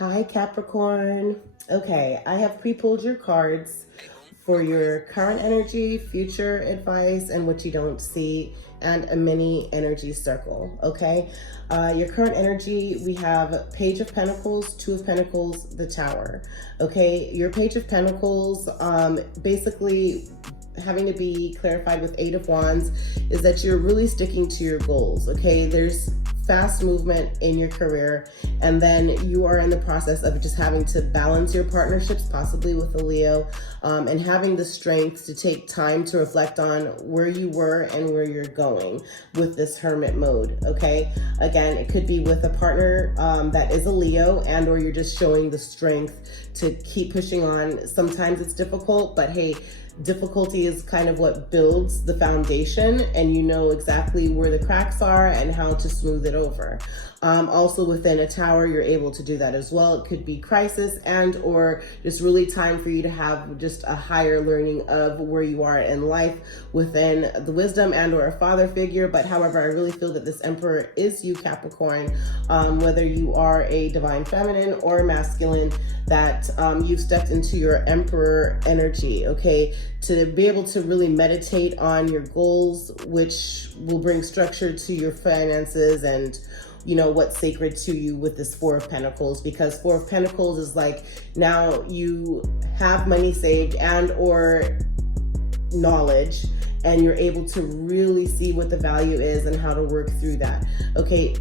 Hi, Capricorn. Okay, I have pre-pulled your cards for your current energy, future advice, and what you don't see, and a mini energy circle, okay? Your current energy, we have Page of Pentacles, Two of Pentacles, the Tower, okay? Your Page of Pentacles, basically having to be clarified with Eight of Wands, is that you're really sticking to your goals, okay? There's fast movement in your career, and then you are in the process of just having to balance your partnerships, possibly with a Leo, and having the strength to take time to reflect on where you were and where you're going with this hermit mode, okay? Again, it could be with a partner that is a Leo, and or you're just showing the strength to keep pushing on. Sometimes it's difficult, but hey, difficulty is kind of what builds the foundation, and you know exactly where the cracks are and how to smooth it over. Also within a tower, you're able to do that as well. It could be crisis and or just really time for you to have just a higher learning of where you are in life within the wisdom and or a father figure. But however, I really feel that this Emperor is you, Capricorn, whether you are a divine feminine or masculine, that you've stepped into your Emperor energy, okay? To be able to really meditate on your goals, which will bring structure to your finances and you know what's sacred to you with this Four of Pentacles, because Four of Pentacles is like, now you have money saved and or knowledge, and you're able to really see what the value is and how to work through that, okay?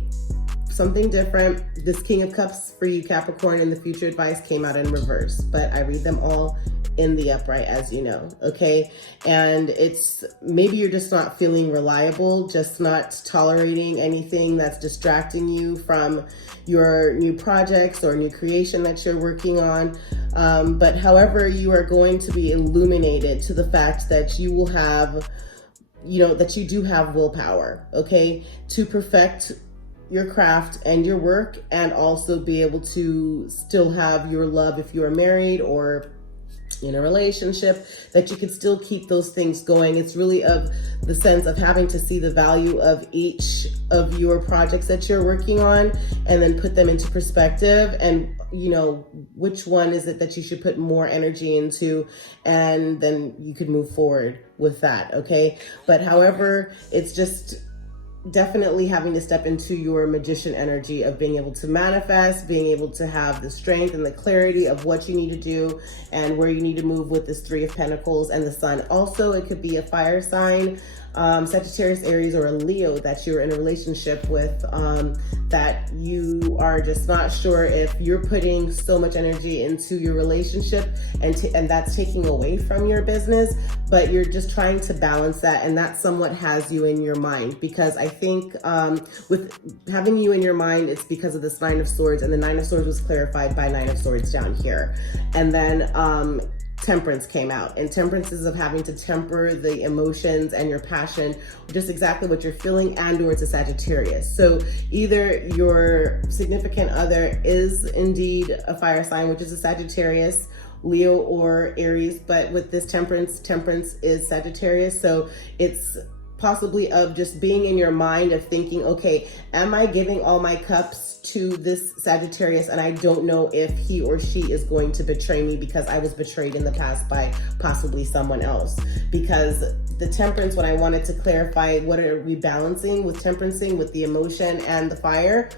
Something different. This King of Cups for you, Capricorn, in the future advice came out in reverse, but I read them all in the upright, as you know, okay? And it's maybe you're just not feeling reliable, just not tolerating anything that's distracting you from your new projects or new creation that you're working on. But however, you are going to be illuminated to the fact that you will have, you know, that you do have willpower, okay, to perfect your craft and your work, and also be able to still have your love if you are married or in a relationship, that you can still keep those things going. It's really of the sense of having to see the value of each of your projects that you're working on and then put them into perspective, and you know which one is it that you should put more energy into, and then you could move forward with that, okay? But however, it's just definitely having to step into your magician energy of being able to manifest, being able to have the strength and the clarity of what you need to do and where you need to move with this Three of Pentacles and the Sun. Also, it could be a fire sign, Sagittarius, Aries, or a Leo that you're in a relationship with, that you are just not sure if you're putting so much energy into your relationship and that's taking away from your business, but you're just trying to balance that, and that somewhat has you in your mind, because I think with having you in your mind, it's because of this Nine of Swords, and the Nine of Swords was clarified by Nine of Swords down here. And then Temperance came out, and Temperance is of having to temper the emotions and your passion, just exactly what you're feeling, and or it's a Sagittarius. So either your significant other is indeed a fire sign, which is a Sagittarius, Leo, or Aries, but with this Temperance is Sagittarius. So it's possibly of just being in your mind of thinking, okay, am I giving all my cups to this Sagittarius, and I don't know if he or she is going to betray me because I was betrayed in the past by possibly someone else. Because the Temperance, when I wanted to clarify what are we balancing with temperancing, with the emotion and the fire,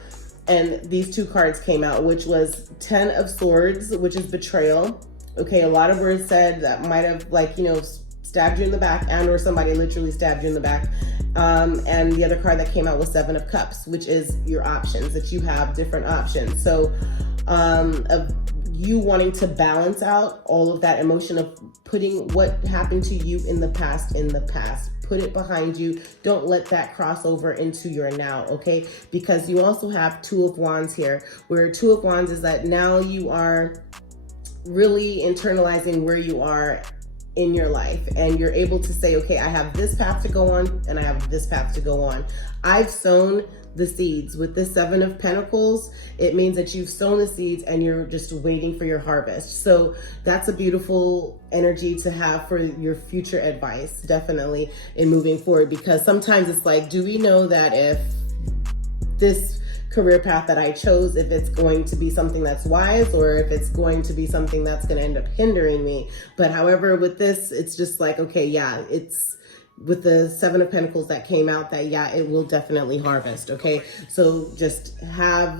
and these two cards came out, which was Ten of Swords, which is betrayal. Okay, a lot of words said that might have, like, you know, stabbed you in the back, and or somebody literally stabbed you in the back. And the other card that came out was Seven of Cups, which is your options, that you have different options. So of you wanting to balance out all of that emotion of putting what happened to you in the past, put it behind you. Don't let that cross over into your now, okay? Because you also have Two of Wands here, where Two of Wands is that now you are really internalizing where you are in your life, and you're able to say, okay, I have this path to go on and I have this path to go on. I've sown the seeds. With this Seven of Pentacles, it means that you've sown the seeds and you're just waiting for your harvest. So that's a beautiful energy to have for your future advice, definitely, in moving forward, because sometimes it's like, do we know that if this career path that I chose, if it's going to be something that's wise or if it's going to be something that's going to end up hindering me. But however, with this, it's just like, okay, yeah, it's with the Seven of Pentacles that came out that, yeah, it will definitely harvest. Okay. So just have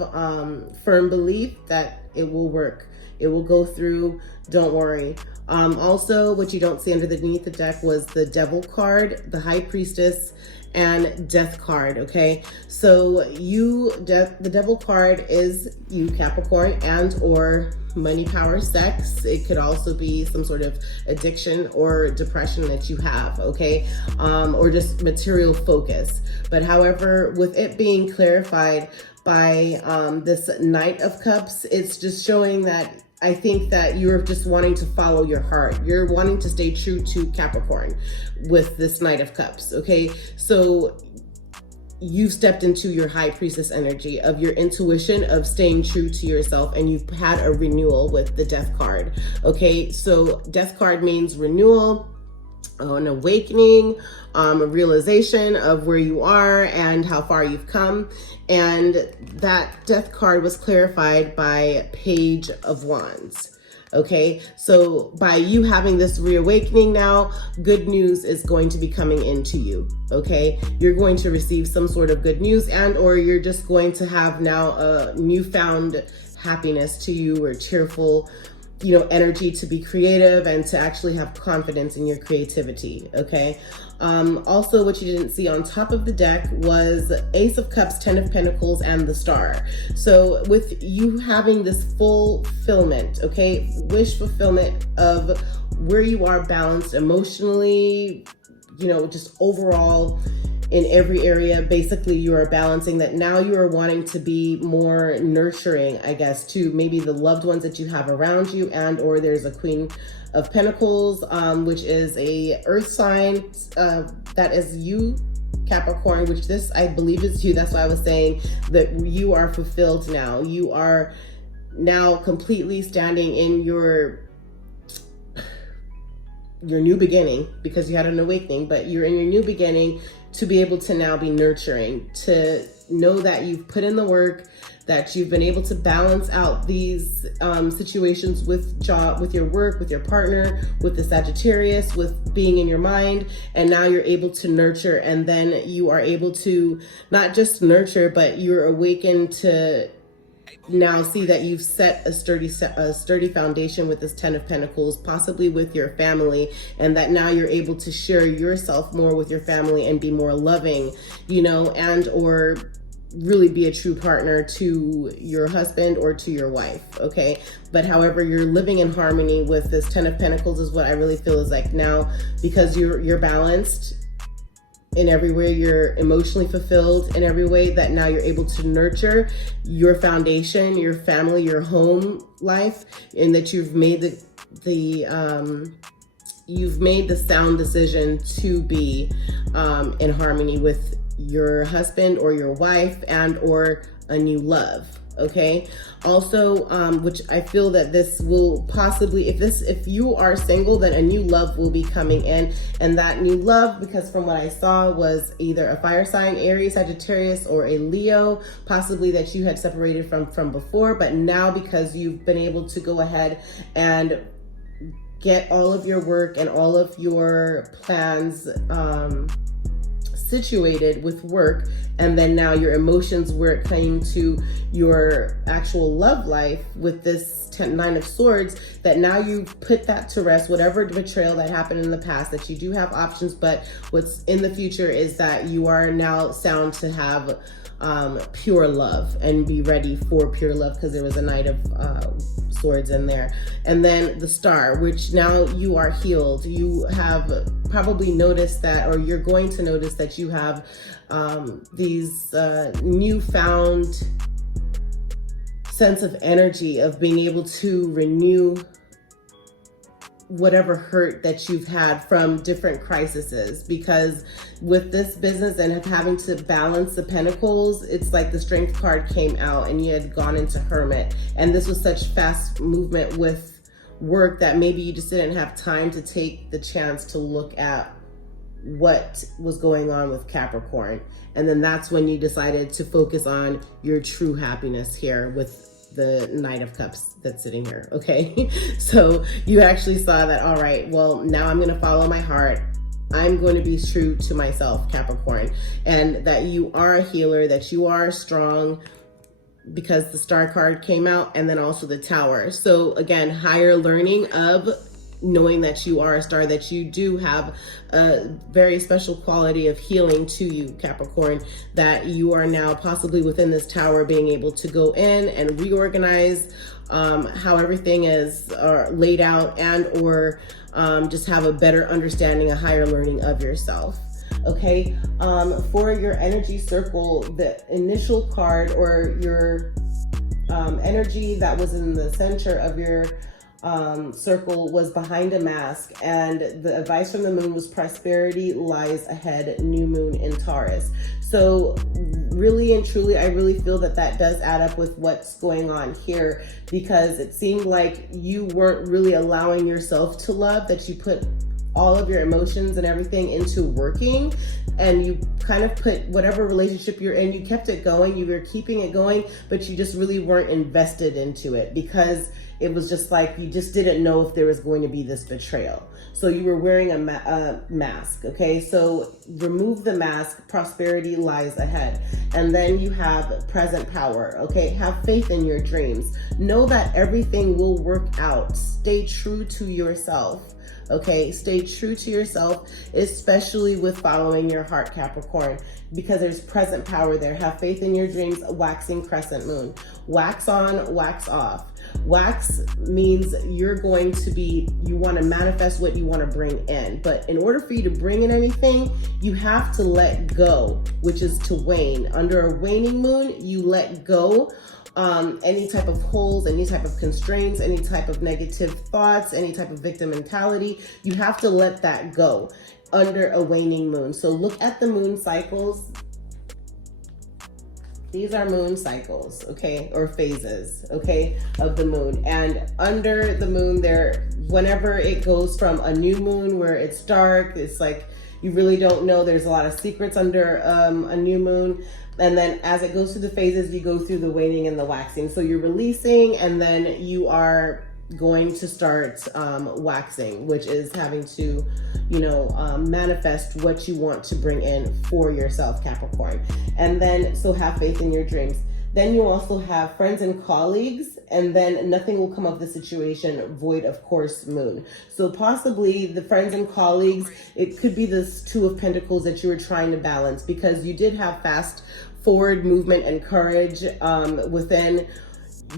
firm belief that it will work. It will go through. Don't worry. Also, what you don't see underneath the deck was the Devil card, the High Priestess, and Death card. Okay, so the Devil card is you, Capricorn, and or money, power, sex. It could also be some sort of addiction or depression that you have. Okay, or just material focus. But however, with it being clarified by this Knight of Cups, it's just showing that I think that you're just wanting to follow your heart. You're wanting to stay true to Capricorn with this Knight of Cups, okay? So you've stepped into your High Priestess energy of your intuition of staying true to yourself, and you've had a renewal with the Death card, okay? So Death card means renewal, an awakening, a realization of where you are and how far you've come. And that Death card was clarified by Page of Wands. Okay, so by you having this reawakening now, good news is going to be coming into you. Okay, you're going to receive some sort of good news, and or you're just going to have now a newfound happiness to you, or cheerful, you know, energy to be creative and to actually have confidence in your creativity. Okay. Also, what you didn't see on top of the deck was Ace of Cups, 10 of Pentacles, and the Star. So with you having this fulfillment, okay, wish fulfillment of where you are balanced emotionally, you know, just overall in every area, basically you are balancing that. Now you are wanting to be more nurturing, I guess, to maybe the loved ones that you have around you, and or there's a Queen of Pentacles, which is a earth sign, that is you, Capricorn, which this I believe is you. That's why I was saying that you are fulfilled now. You are now completely standing in your new beginning, because you had an awakening, but you're in your new beginning to be able to now be nurturing, to know that you've put in the work, that you've been able to balance out these situations with your work, with your partner, with the Sagittarius, with being in your mind, and now you're able to nurture, and then you are able to not just nurture, but you're awakened to now see that you've set a sturdy foundation with this 10 of Pentacles, possibly with your family, and that now you're able to share yourself more with your family and be more loving, you know, and or really be a true partner to your husband or to your wife. Okay, but however, you're living in harmony with this 10 of Pentacles is what I really feel is like now, because you're balanced in every way, you're emotionally fulfilled in every way, that now you're able to nurture your foundation, your family, your home life, and that you've made the sound decision to be in harmony with your husband or your wife, and or a new love. Okay, also, which I feel that this will possibly, if you are single, then a new love will be coming in, and that new love, because from what I saw, was either a fire sign, Aries, Sagittarius, or a Leo, possibly that you had separated from before, but now because you've been able to go ahead and get all of your work and all of your plans situated with work, and then now your emotions, where it came to your actual love life with this 9 of Swords, that now you've put that to rest, whatever betrayal that happened in the past, that you do have options, but what's in the future is that you are now sound to have pure love and be ready for pure love, because there was a Knight of Swords in there. And then the Star, which now you are healed. You have probably noticed that, or you're going to notice that you have these newfound sense of energy of being able to renew whatever hurt that you've had from different crises, because with this business and having to balance the Pentacles, it's like the Strength card came out and you had gone into Hermit, and this was such fast movement with work that maybe you just didn't have time to take the chance to look at what was going on with Capricorn. And then that's when you decided to focus on your true happiness here with the Knight of Cups that's sitting here, okay? So you actually saw that, all right, well, now I'm gonna follow my heart. I'm going to be true to myself, Capricorn, and that you are a healer, that you are strong, because the Star card came out, and then also the Tower. So again, higher learning of knowing that you are a star, that you do have a very special quality of healing to you, Capricorn, that you are now possibly within this Tower being able to go in and reorganize how everything is laid out, and or just have a better understanding, a higher learning of yourself. Okay, for your energy circle, the initial card or your energy that was in the center of your circle was behind a mask, and the advice from the moon was prosperity lies ahead, new moon in Taurus. So really and truly, I really feel that that does add up with what's going on here, because it seemed like you weren't really allowing yourself to love, that you put all of your emotions and everything into working, and you kind of put whatever relationship you're in, you kept it going, you were keeping it going, but you just really weren't invested into it, because it was just like you just didn't know if there was going to be this betrayal. So you were wearing a mask, okay? So remove the mask, prosperity lies ahead. And then you have present power, okay? Have faith in your dreams. Know that everything will work out. Stay true to yourself. Okay, stay true to yourself, especially with following your heart, Capricorn, because there's present power there. Have faith in your dreams, waxing crescent moon. Wax on, wax off. Wax means you're going to be, you want to manifest what you want to bring in. But in order for you to bring in anything, you have to let go, which is to wane. Under a waning moon, you let go any type of holes, any type of constraints, any type of negative thoughts, any type of victim mentality. You have to let that go under a waning moon. So look at the moon cycles. These are moon cycles, okay, or phases, okay, of the moon. And under the moon there, whenever it goes from a new moon where it's dark, it's like you really don't know, there's a lot of secrets under a new moon. And then as it goes through the phases, you go through the waning and the waxing. So you're releasing, and then you are going to start waxing, which is having to, manifest what you want to bring in for yourself, Capricorn. And then, so have faith in your dreams. Then you also have friends and colleagues, and then nothing will come of the situation, void of course moon. So possibly the friends and colleagues, it could be this Two of Pentacles that you were trying to balance, because you did have fast forward movement and courage within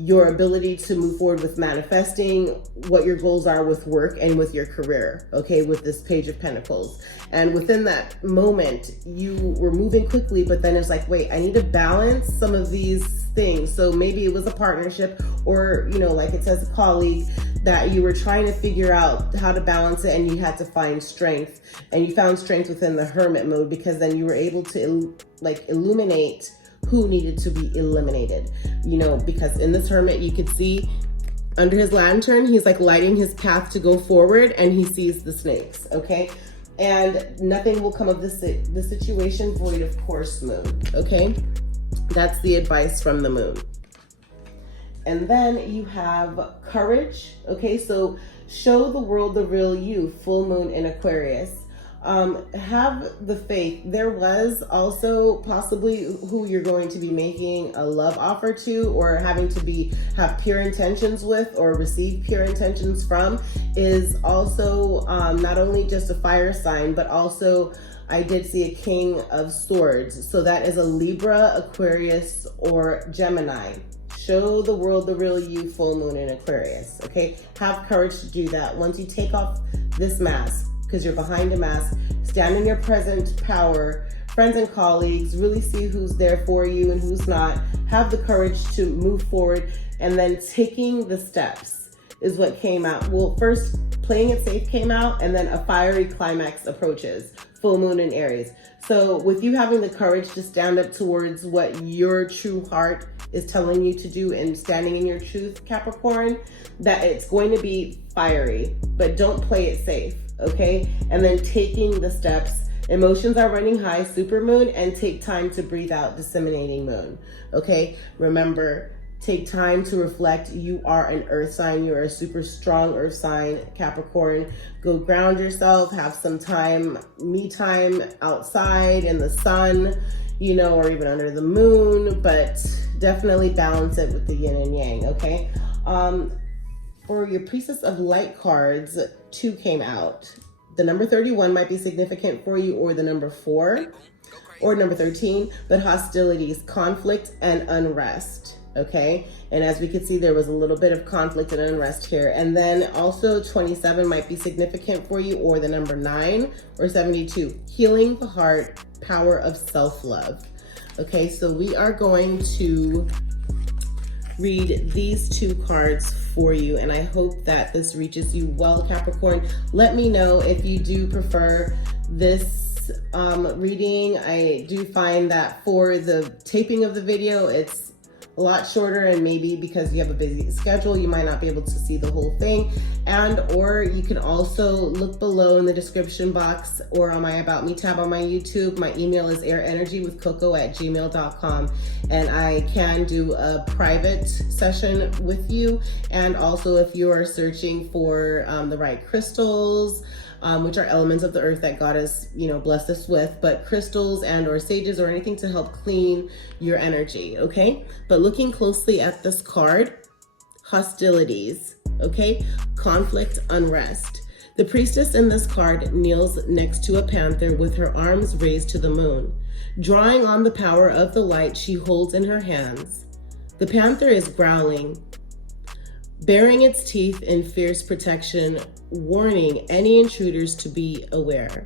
your ability to move forward with manifesting what your goals are with work and with your career, okay, with this Page of Pentacles. And within that moment, you were moving quickly, but then it's like, wait, I need to balance some of these things. So maybe it was a partnership, or, like it says, a colleague, that you were trying to figure out how to balance it, and you had to find strength. And you found strength within the hermit mode, because then you were able to illuminate who needed to be eliminated, because in this hermit, you could see under his lantern, he's like lighting his path to go forward, and he sees the snakes, okay? And nothing will come of this situation, void of course moon, okay? That's the advice from the moon. And then you have courage, okay? So show the world the real you, full moon in Aquarius. Have the faith. There was also possibly who you're going to be making a love offer to, or having to have pure intentions with, or receive pure intentions from, is also not only just a fire sign, but also I did see a King of Swords. So that is a Libra, Aquarius, or Gemini. Show the world the real you, full moon in Aquarius, okay? Have courage to do that. Once you take off this mask, because you're behind a mask, stand in your present power, friends and colleagues, really see who's there for you and who's not. Have the courage to move forward, and then taking the steps is what came out. Well, first, playing it safe came out, and then a fiery climax approaches, full moon in Aries. So with you having the courage to stand up towards what your true heart is telling you to do, and standing in your truth, Capricorn, that it's going to be fiery, but don't play it safe. Okay, and then taking the steps Emotions are running high, super moon, and take time to breathe out, disseminating moon. Okay, remember, take time to reflect. You are an earth sign. You're a super strong earth sign, Capricorn. Go ground yourself, have some time, me time outside in the sun, you know, or even under the moon, but definitely balance it with the yin and yang, okay? For your Priestess of Light cards, 2 came out. The number 31 might be significant for you, or the number 4, or number 13, but hostilities, conflict, and unrest, okay? And as we could see, there was a little bit of conflict and unrest here. And then also 27 might be significant for you, or the number 9, or 72, healing the heart, power of self-love. Okay, so we are going to read these 2 cards for you, and I hope that this reaches you well, Capricorn. Let me know if you do prefer this reading. I do find that for the taping of the video, it's a lot shorter, and maybe because you have a busy schedule, you might not be able to see the whole thing. And or you can also look below in the description box or on my About Me tab on my YouTube. My email is airenergywithcoco@gmail.com, and I can do a private session with you. And also, if you are searching for the right crystals, which are elements of the earth that God has, you know, blessed us with, but crystals and or sages or anything to help clean your energy, okay? But looking closely at this card, hostilities, okay? Conflict, unrest. The priestess in this card kneels next to a panther with her arms raised to the moon, drawing on the power of the light she holds in her hands. The panther is growling, baring its teeth in fierce protection, warning any intruders to be aware.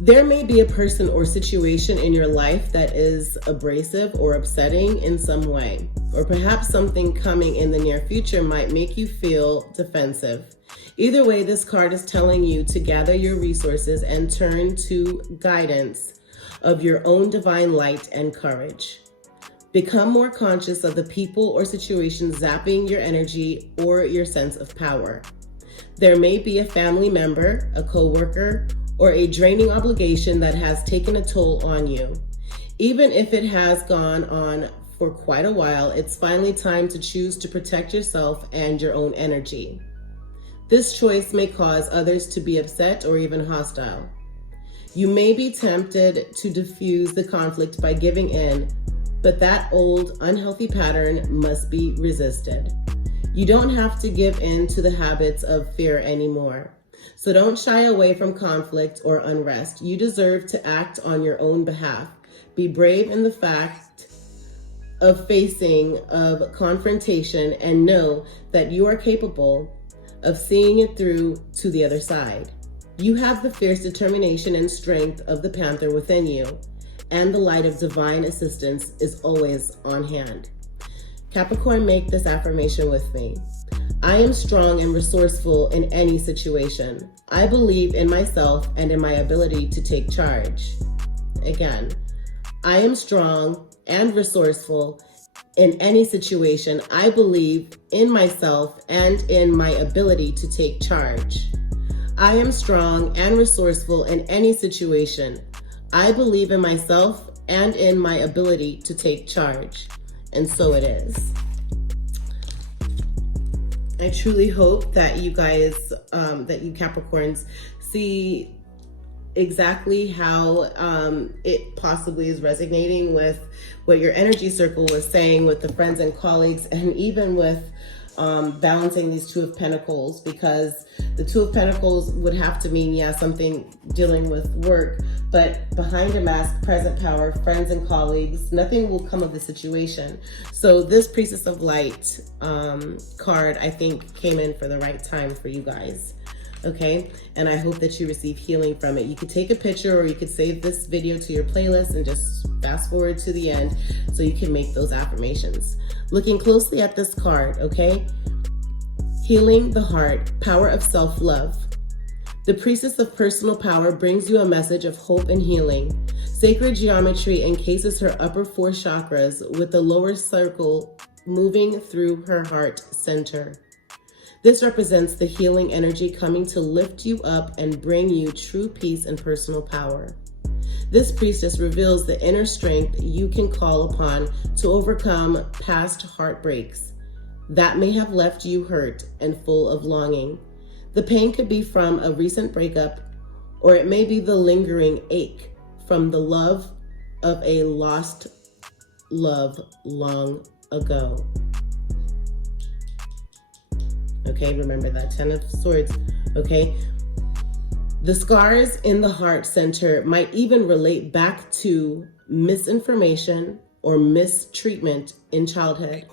There may be a person or situation in your life that is abrasive or upsetting in some way, or perhaps something coming in the near future might make you feel defensive. Either way, this card is telling you to gather your resources and turn to guidance of your own divine light and courage. Become more conscious of the people or situations zapping your energy or your sense of power. There may be a family member, a coworker, or a draining obligation that has taken a toll on you. Even if it has gone on for quite a while, it's finally time to choose to protect yourself and your own energy. This choice may cause others to be upset or even hostile. You may be tempted to diffuse the conflict by giving in, but that old, unhealthy pattern must be resisted. You don't have to give in to the habits of fear anymore. So don't shy away from conflict or unrest. You deserve to act on your own behalf. Be brave in the fact of facing of confrontation, and know that you are capable of seeing it through to the other side. You have the fierce determination and strength of the panther within you, and the light of divine assistance is always on hand. Capricorn, make this affirmation with me. I am strong and resourceful in any situation. I believe in myself and in my ability to take charge. Again, I am strong and resourceful in any situation. I believe in myself and in my ability to take charge. I am strong and resourceful in any situation. I believe in myself and in my ability to take charge. And so it is. I truly hope that you guys, that you Capricorns see exactly how it possibly is resonating with what your energy circle was saying with the friends and colleagues, and even with balancing these Two of Pentacles, because the Two of Pentacles would have to mean, yeah, something dealing with work, but behind a mask, present power, friends and colleagues, nothing will come of the situation. So this Priestess of Light card, I think, came in for the right time for you guys. Okay, and I hope that you receive healing from it. You could take a picture, or you could save this video to your playlist and just fast forward to the end so you can make those affirmations. Looking closely at this card, okay? Healing the heart, power of self-love. The Priestess of Personal Power brings you a message of hope and healing. Sacred geometry encases her upper 4 chakras, with the lower circle moving through her heart center. This represents the healing energy coming to lift you up and bring you true peace and personal power. This priestess reveals the inner strength you can call upon to overcome past heartbreaks that may have left you hurt and full of longing. The pain could be from a recent breakup, or it may be the lingering ache from the love of a lost love long ago. Okay, remember that 10 of Swords, okay? The scars in the heart center might even relate back to misinformation or mistreatment in childhood.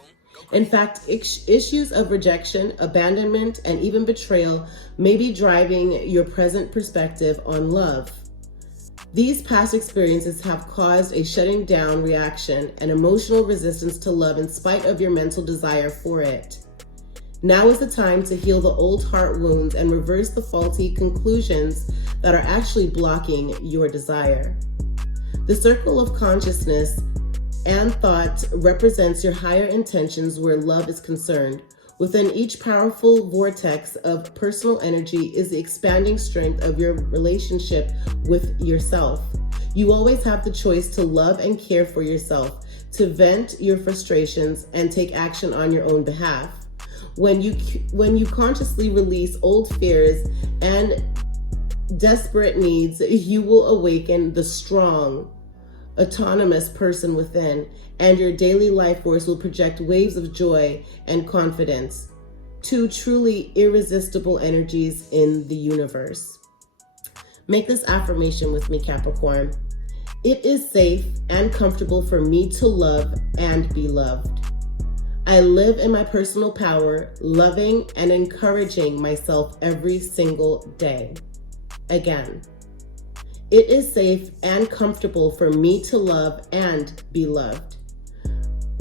In fact, issues of rejection, abandonment, and even betrayal may be driving your present perspective on love. These past experiences have caused a shutting down reaction and emotional resistance to love in spite of your mental desire for it. Now is the time to heal the old heart wounds and reverse the faulty conclusions that are actually blocking your desire. The circle of consciousness and thought represents your higher intentions where love is concerned. Within each powerful vortex of personal energy is the expanding strength of your relationship with yourself. You always have the choice to love and care for yourself, to vent your frustrations and take action on your own behalf. When you consciously release old fears and desperate needs, you will awaken the strong, autonomous person within, and your daily life force will project waves of joy and confidence, two truly irresistible energies in the universe. Make this affirmation with me, Capricorn. It is safe and comfortable for me to love and be loved. I live in my personal power, loving and encouraging myself every single day. Again, it is safe and comfortable for me to love and be loved.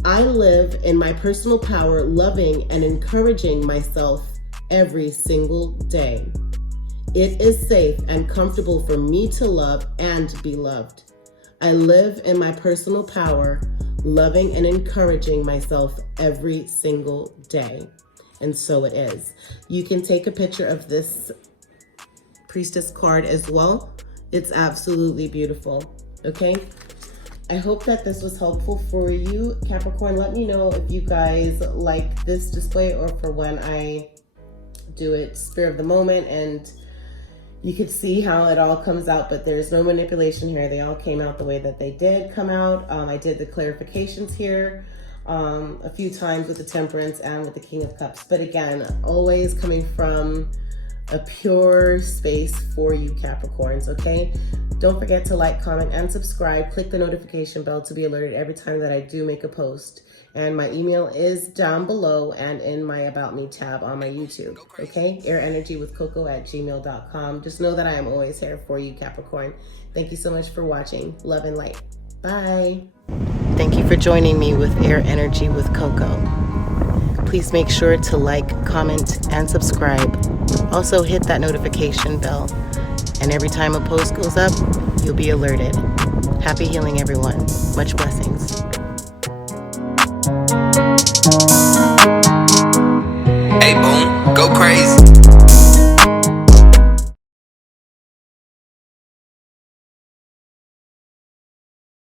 I live in my personal power, loving and encouraging myself every single day. It is safe and comfortable for me to love and be loved. I live in my personal power, loving and encouraging myself every single day. And so it is. You can take a picture of this priestess card as well. It's absolutely beautiful, okay? I hope that this was helpful for you, Capricorn. Let me know if you guys like this display or for when I do it spur of the moment, and you could see how it all comes out, but there's no manipulation here. They all came out the way that they did come out. I did the clarifications here a few times with the Temperance and with the King of Cups. But again, always coming from a pure space for you, Capricorns, okay? Don't forget to like, comment, and subscribe. Click the notification bell to be alerted every time that I do make a post. And my email is down below and in my About Me tab on my YouTube, okay? airenergywithcoco@gmail.com. Just know that I am always here for you, Capricorn. Thank you so much for watching. Love and light. Bye. Thank you for joining me with Air Energy with Coco. Please make sure to like, comment, and subscribe. Also hit that notification bell. And every time a post goes up, you'll be alerted. Happy healing, everyone. Much blessings. Hey, boom, go crazy.